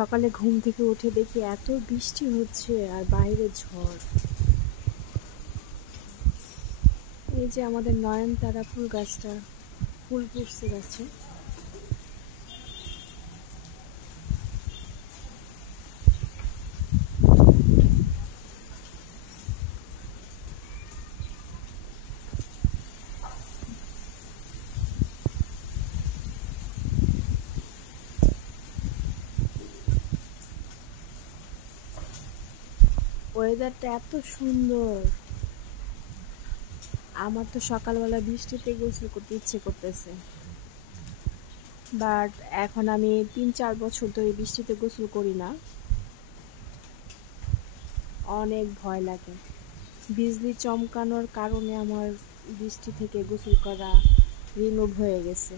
সকালে ঘুম থেকে উঠে দেখি এত বৃষ্টি হচ্ছে আর বাইরে ঝড়। এই যে আমাদের নয়নতারা ফুল গাছটা ফুল ফুটছে গাছে। ওয়েদারটা এত সুন্দর, আমার তো সকালবেলা বৃষ্টিতে গোসল করতে ইচ্ছে করতেছে, বাট এখন আমি 3-4 বছর ধরে বৃষ্টিতে গোসল করি না, অনেক ভয় লাগে। বিজলি চমকানোর কারণে আমার বৃষ্টি থেকে গোসল করা রিমুভ হয়ে গেছে।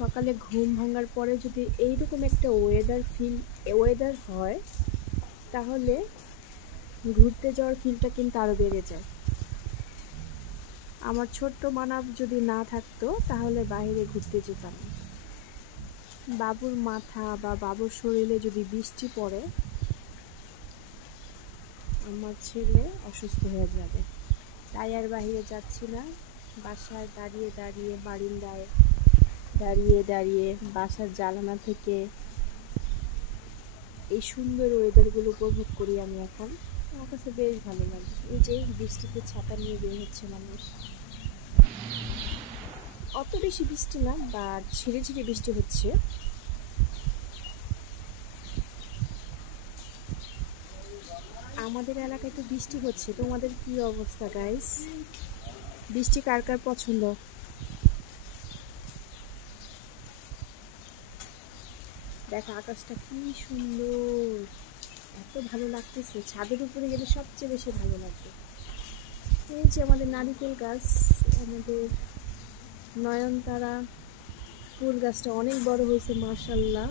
সকালে ঘুম ভাঙার পরে যদি এইরকম একটা ওয়েদার হয়, তাহলে ঘুরতে যাওয়ার ফিলটা কিন্তু আরো বেড়ে যায়। আমার ছোট্ট মানব যদি না থাকতো তাহলে বাইরে ঘুরতে যেতাম। বাবুর মাথা বা বাবুর শরীরে যদি বৃষ্টি পড়ে, আমার ছেলে অসুস্থ হয়ে যাবে। তাই আর বাইরে যাচ্ছি না, বাসায় দাঁড়িয়ে দাঁড়িয়ে বারিন্দায় দাঁড়িয়ে দাঁড়িয়ে বাসার জানালা থেকে এই সুন্দর ওয়েদারগুলো উপভোগ করি আমি এখন। আমার কাছে বেশ ভালো লাগে। এই যে বৃষ্টিতে ছাতা নিয়ে বের হচ্ছে মানুষ। অত বেশি বৃষ্টি না, বাট ঝিরে ঝিরে বৃষ্টি হচ্ছে। আমাদের এলাকায় তো বৃষ্টি হচ্ছে, তোমাদের কি অবস্থা গাইস? বৃষ্টি কার কার পছন্দ? দেখো আকাশটা কি সুন্দর, এত ভালো লাগতেছে। ছাদের উপরে গেলে সবচেয়ে বেশি ভালো লাগবে। এই যে আমাদের নারিকেল গাছ, আমাদের নয়নতারা ফুল গাছটা অনেক বড় হয়েছে মাশাআল্লাহ।